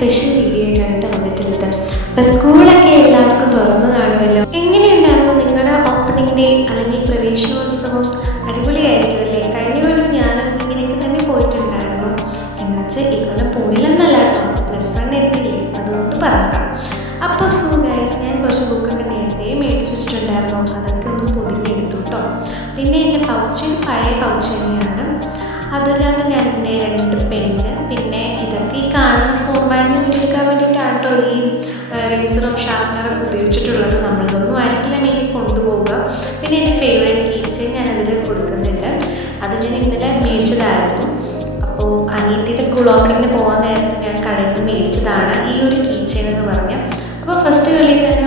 Special video ആയിട്ടാണ് വന്നിട്ടുള്ളത്. അപ്പോൾ സ്കൂളൊക്കെ എല്ലാവർക്കും തുറന്നു കാണുമല്ലോ. എങ്ങനെയുണ്ടായിരുന്നു നിങ്ങളുടെ ഓപ്പണിംഗ് ഡേ അല്ലെങ്കിൽ പ്രവേശനോത്സവം? അടിപൊളിയായിരിക്കുമല്ലേ? കഴിഞ്ഞ കൊല്ലം ഞാനും ഇങ്ങനെയൊക്കെ തന്നെ പോയിട്ടുണ്ടായിരുന്നു. എന്ന് വെച്ചാൽ ഈ കൊല്ലം പോണില്ലെന്നല്ല കേട്ടോ, +1 എത്തിയില്ലേ, അതുകൊണ്ട് പറഞ്ഞതാണ്. അപ്പോൾ ഗൈസ്, ഞാൻ കുറച്ച് ബുക്കൊക്കെ നേരത്തെ മേടിച്ച് വെച്ചിട്ടുണ്ടായിരുന്നു. അതൊക്കെ ഒന്ന് പൊതിഞ്ഞെടുത്തു കേട്ടോ. പിന്നെ എൻ്റെ പൗച്ച് പഴയ പൗച്ച് തന്നെയാണ്. അതിനകത്ത് ഞാൻ എൻ്റെ 2 പെന്ന്, പിന്നെ ഇതൊക്കെ ഈ കാണുന്ന ഫോർമാറ്റിന് എടുക്കാൻ വേണ്ടിയിട്ടാണ് കേട്ടോ ഈ റേസറും ഷാർപ്പനറൊക്കെ ഉപയോഗിച്ചിട്ടുള്ളത്. നമ്മളിതൊന്നും ആയിരിക്കില്ല മേബി കൊണ്ടുപോവുക. പിന്നെ എൻ്റെ ഫേവറേറ്റ് കീച്ചെയിൻ ഞാനതിൽ കൊടുക്കുന്നുണ്ട്. അത് ഞാൻ ഇന്നലെ മേടിച്ചതായിരുന്നു. അപ്പോൾ അനിയത്തിയുടെ സ്കൂൾ ഓപ്പണിങ്ങിന് പോകാൻ നേരത്ത് ഞാൻ കടയിൽ നിന്ന് മേടിച്ചതാണ് ഈ ഒരു കീച്ചെയിൻ എന്ന് പറഞ്ഞാൽ. അപ്പോൾ ഫസ്റ്റ് കളിയിൽ തന്നെ